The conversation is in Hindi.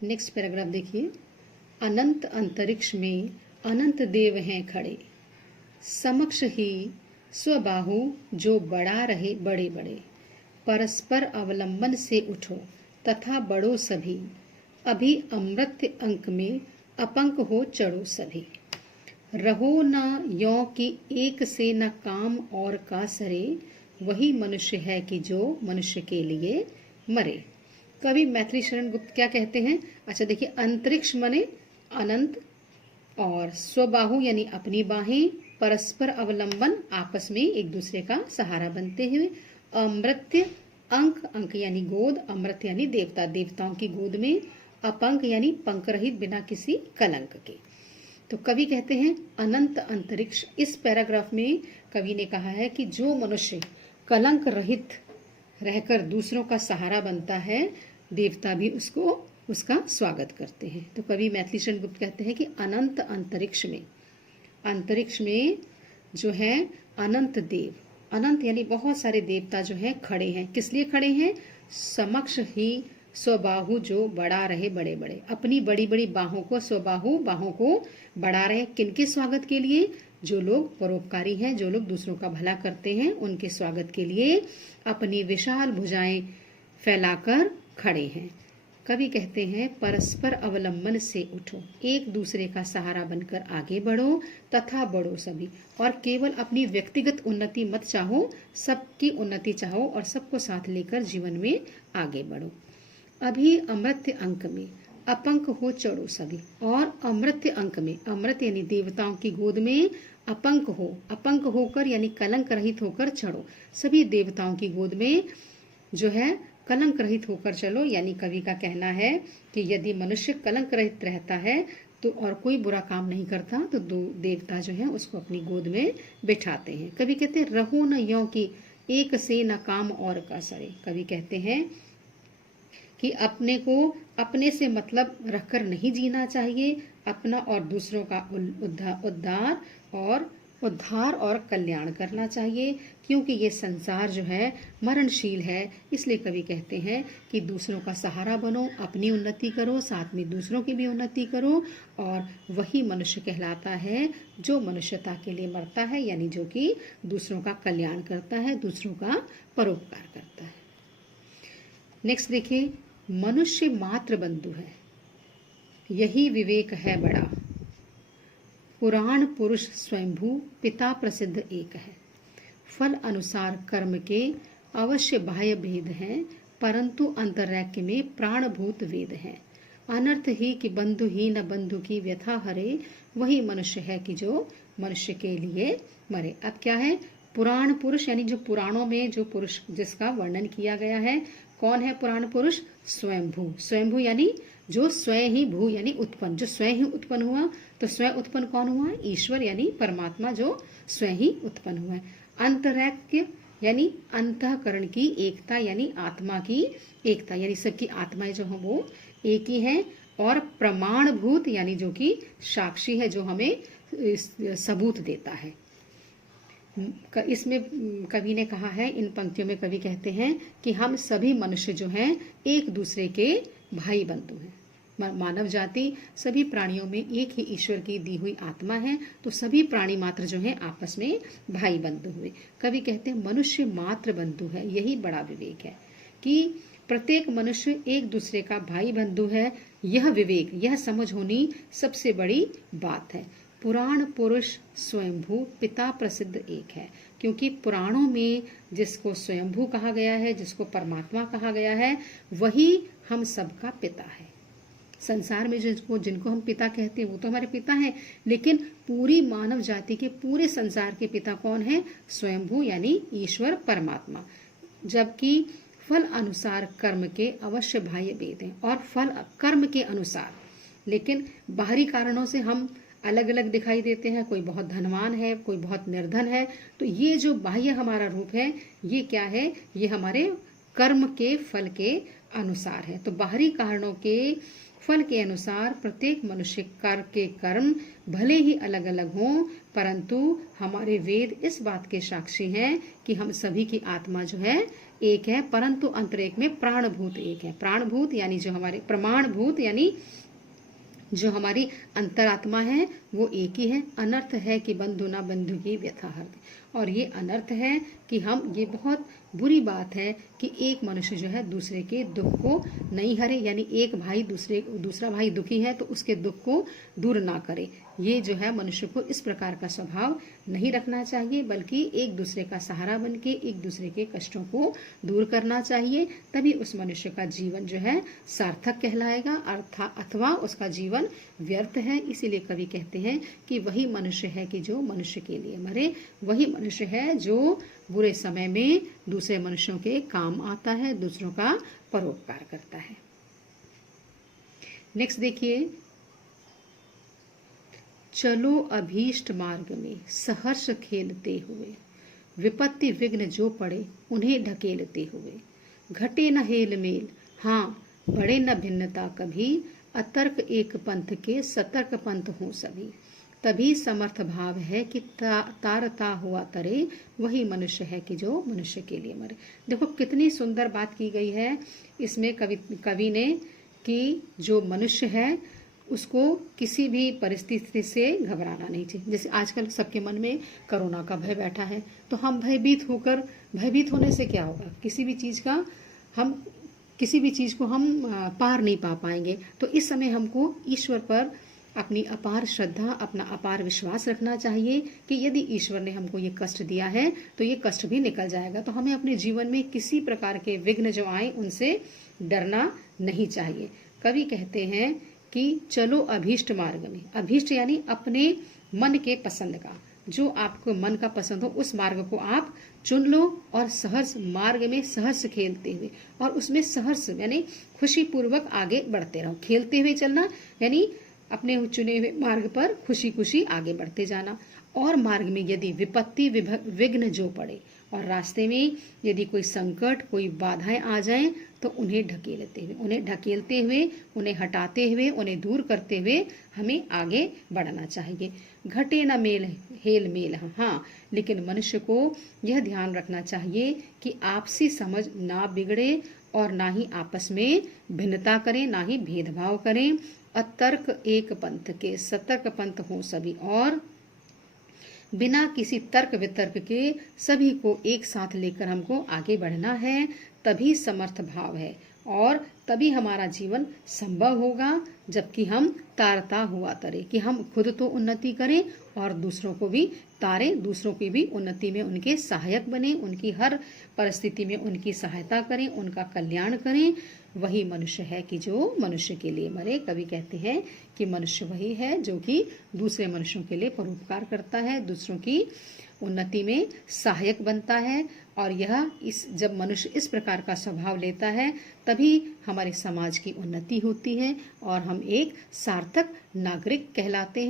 नेक्स्ट पैराग्राफ देखिए। अनंत अंतरिक्ष में अनंत देव हैं खड़े, समक्ष ही स्वबाहु जो बढ़ा रहे बड़े बड़े। परस्पर अवलंबन से उठो तथा बढ़ो सभी, अभी अमृत अंक में अपंक हो चढ़ो सभी। रहो न यों कि एक से न काम और का सरे, वही मनुष्य है कि जो मनुष्य के लिए मरे। कवि मैथिली शरण गुप्त क्या कहते हैं? अच्छा देखिए, अंतरिक्ष मने अनंत, और स्वबाहु यानी अपनी बाहें, परस्पर अवलंबन आपस में एक दूसरे का सहारा बनते हुए, अमृत्य अंक, अंक यानी गोद, अमृत यानी देवता, देवताओं की गोद में, अपंक यानी पंख रहित बिना किसी कलंक के। तो कवि कहते हैं अनंत अंतरिक्ष। इस पैराग्राफ में कवि ने कहा है कि जो मनुष्य कलंक रहित रहकर दूसरों का सहारा बनता है, देवता भी उसका स्वागत करते हैं। तो कवि मैथिली शरण गुप्त कहते हैं कि अनंत अंतरिक्ष में, अंतरिक्ष में जो है अनंत देव, अनंत यानी बहुत सारे देवता जो हैं खड़े हैं। किस लिए खड़े हैं? समक्ष ही स्वबाहु जो बढ़ा रहे बड़े बड़े, अपनी बड़ी बड़ी बाहों को, स्वबाहु बाहों को बढ़ा रहे। किनके स्वागत के लिए? जो लोग परोपकारी हैं, जो लोग दूसरों का भला करते हैं, उनके स्वागत के लिए अपनी विशाल भुजाएं फैलाकर खड़े हैं। कवि कहते हैं परस्पर अवलंबन से उठो, एक दूसरे का सहारा बनकर आगे बढ़ो तथा बढ़ो सभी। और केवल अपनी व्यक्तिगत उन्नति मत चाहो, सबकी उन्नति चाहो और सबको साथ लेकर जीवन में आगे बढ़ो। अभी अमृत्य अंक में अपंक हो चढ़ो सभी। और अमृत्य अंक में, अमृत यानी देवताओं की गोद में, अपंक हो, अपंक होकर यानी कलंक रहित होकर चढ़ो। सभी देवताओं की गोद में जो है कलंक रहित होकर चलो। यानी कवि का कहना है कि यदि मनुष्य कलंक रहित रहता है तो और कोई बुरा काम नहीं करता, तो देवता जो है उसको अपनी गोद में बिठाते हैं। कवि कहते हैं रहो न यों कि एक से न काम और का सरे। कवि कहते हैं कि अपने को अपने से मतलब रखकर नहीं जीना चाहिए, अपना और दूसरों का उद्धार और कल्याण करना चाहिए, क्योंकि ये संसार जो है मरणशील है। इसलिए कवि कहते हैं कि दूसरों का सहारा बनो, अपनी उन्नति करो, साथ में दूसरों की भी उन्नति करो, और वही मनुष्य कहलाता है जो मनुष्यता के लिए मरता है, यानी जो कि दूसरों का कल्याण करता है, दूसरों का परोपकार करता है। नेक्स्ट देखिए, मनुष्य मात्र बंधु है, यही विवेक है बड़ा। पुराण पुरुष स्वयंभू पिता प्रसिद्ध एक है। फल अनुसार कर्म के अवश्य बाह्य भेद हैं, परंतु अंतरैक्य में प्राणभूत वेद हैं। अनर्थ ही कि बंधु ही न बंधु की व्यथा हरे, वही मनुष्य है कि जो मनुष्य के लिए मरे। अब क्या है? पुराण पुरुष यानी जो पुराणों में जो पुरुष जिसका वर्णन किया गया है, कौन है पुराण पुरुष? स्वयंभू। स्वयंभू यानी जो स्वयं ही, भू यानी उत्पन्न, जो स्वयं ही उत्पन्न हुआ। तो स्वयं उत्पन्न कौन हुआ है? ईश्वर यानी परमात्मा जो स्वयं ही उत्पन्न हुआ है। अंतरैक्य यानी अंतःकरण की एकता, यानी आत्मा की एकता, यानी सबकी आत्माएं जो हैं वो एक ही हैं। और प्रमाणभूत यानी जो कि साक्षी है, जो हमें सबूत देता है। इसमें कवि ने कहा है, इन पंक्तियों में कवि कहते हैं कि हम सभी मनुष्य जो हैं एक दूसरे के भाई बंधु हैं। मानव जाति सभी प्राणियों में एक ही ईश्वर की दी हुई आत्मा है, तो सभी प्राणी मात्र जो हैं आपस में भाई बंधु हुए। कवि कहते हैं मनुष्य मात्र बंधु है, यही बड़ा विवेक है कि प्रत्येक मनुष्य एक दूसरे का भाई बंधु है। यह विवेक, यह समझ होनी सबसे बड़ी बात है। पुराण पुरुष स्वयंभू पिता प्रसिद्ध एक है, क्योंकि पुराणों में जिसको स्वयंभू कहा गया है, जिसको परमात्मा कहा गया है, वही हम सबका पिता है। संसार में जिनको हम पिता कहते हैं वो तो हमारे पिता हैं, लेकिन पूरी मानव जाति के, पूरे संसार के पिता कौन है? स्वयंभू यानी ईश्वर परमात्मा। जबकि फल अनुसार कर्म के अवश्य बाह्य भेद हैं, और फल कर्म के अनुसार, लेकिन बाहरी कारणों से हम अलग अलग दिखाई देते हैं। कोई बहुत धनवान है, कोई बहुत निर्धन है, तो ये जो बाह्य हमारा रूप है, ये क्या है? ये हमारे कर्म के फल के अनुसार है। तो बाहरी कारणों के फल के अनुसार प्रत्येक मनुष्य के कर्म भले ही अलग अलग हों, परंतु हमारे वेद इस बात के साक्षी हैं कि हम सभी की आत्मा जो है एक है, परंतु अंतरेक में प्राणभूत एक है। प्राणभूत यानी जो हमारे प्रमाणभूत यानी जो हमारी अंतरात्मा है वो एक ही है। अनर्थ है कि बंधु ना बंधु की व्यथा हरते, और ये अनर्थ है कि हम, ये बहुत बुरी बात है कि एक मनुष्य जो है दूसरे के दुख को नहीं हरे, यानी एक भाई दूसरा भाई दुखी है तो उसके दुख को दूर ना करे। ये जो है मनुष्य को इस प्रकार का स्वभाव नहीं रखना चाहिए, बल्कि एक दूसरे का सहारा बन के एक दूसरे के कष्टों को दूर करना चाहिए। तभी उस मनुष्य का जीवन जो है सार्थक कहलाएगा, अथवा उसका जीवन व्यर्थ है। इसीलिए कवि कहते हैं कि वही मनुष्य है कि जो मनुष्य के लिए मरे, वही मनुष्य है जो बुरे समय में दूसरे मनुष्यों के काम आता है, दूसरों का परोपकार करता है। नेक्स्ट देखिए, चलो अभीष्ट मार्ग में सहर्ष खेलते हुए, विपत्ति विघ्न जो पड़े उन्हें ढकेलते हुए, घटे न हेल मेल हाँ बढ़े न भिन्नता कभी, अतर्क एक पंथ के सतर्क पंथ हो सभी, तभी समर्थ भाव है कि तारता हुआ तरे, वही मनुष्य है कि जो मनुष्य के लिए मरे। देखो कितनी सुंदर बात की गई है इसमें कवि ने, कि जो मनुष्य है उसको किसी भी परिस्थिति से घबराना नहीं चाहिए। जैसे आजकल सबके मन में कोरोना का भय बैठा है, तो हम भयभीत होने से क्या होगा, किसी भी चीज को हम पार नहीं पा पाएंगे। तो इस समय हमको ईश्वर पर अपनी अपार श्रद्धा, अपना अपार विश्वास रखना चाहिए कि यदि ईश्वर ने हमको ये कष्ट दिया है तो ये कष्ट भी निकल जाएगा। तो हमें अपने जीवन में किसी प्रकार के विघ्न जो आए उनसे डरना नहीं चाहिए। कवि कहते हैं कि चलो अभीष्ट मार्ग में, अभीष्ट यानी अपने मन के पसंद का, जो आपको मन का पसंद हो उस मार्ग को आप चुन लो, और सहर्ष मार्ग में सहर्ष खेलते हुए, और उसमें सहर्ष यानी खुशी पूर्वक आगे बढ़ते रहो। खेलते हुए चलना यानी अपने चुने हुए मार्ग पर खुशी खुशी आगे बढ़ते जाना। और मार्ग में यदि विपत्ति विघ्न जो पड़े, और रास्ते में यदि कोई संकट, कोई बाधाएं आ जाएं, तो उन्हें ढकेलते हुए, उन्हें हटाते हुए, उन्हें दूर करते हुए हमें आगे बढ़ना चाहिए। घटे न हेल मेल हाँ, लेकिन मनुष्य को यह ध्यान रखना चाहिए कि आपसी समझ ना बिगड़े, और ना ही आपस में भिन्नता करें, ना ही भेदभाव करें। अतर्क एक पंथ के सतर्क पंथ हो सभी, और बिना किसी तर्क वितर्क के सभी को एक साथ लेकर हमको आगे बढ़ना है। तभी समर्थ भाव है, और तभी हमारा जीवन संभव होगा, जबकि हम तारता हुआ तरे, कि हम खुद तो उन्नति करें और दूसरों को भी तारें, दूसरों की भी उन्नति में उनके सहायक बने, उनकी हर परिस्थिति में उनकी सहायता करें, उनका कल्याण करें। वही मनुष्य है कि जो मनुष्य के लिए मरे। कवि कहते हैं कि मनुष्य वही है जो कि दूसरे मनुष्यों के लिए परोपकार करता है, दूसरों की उन्नति में सहायक बनता है। और जब मनुष्य इस प्रकार का स्वभाव लेता है, तभी हमारे समाज की उन्नति होती है और हम एक सार्थक नागरिक कहलाते हैं।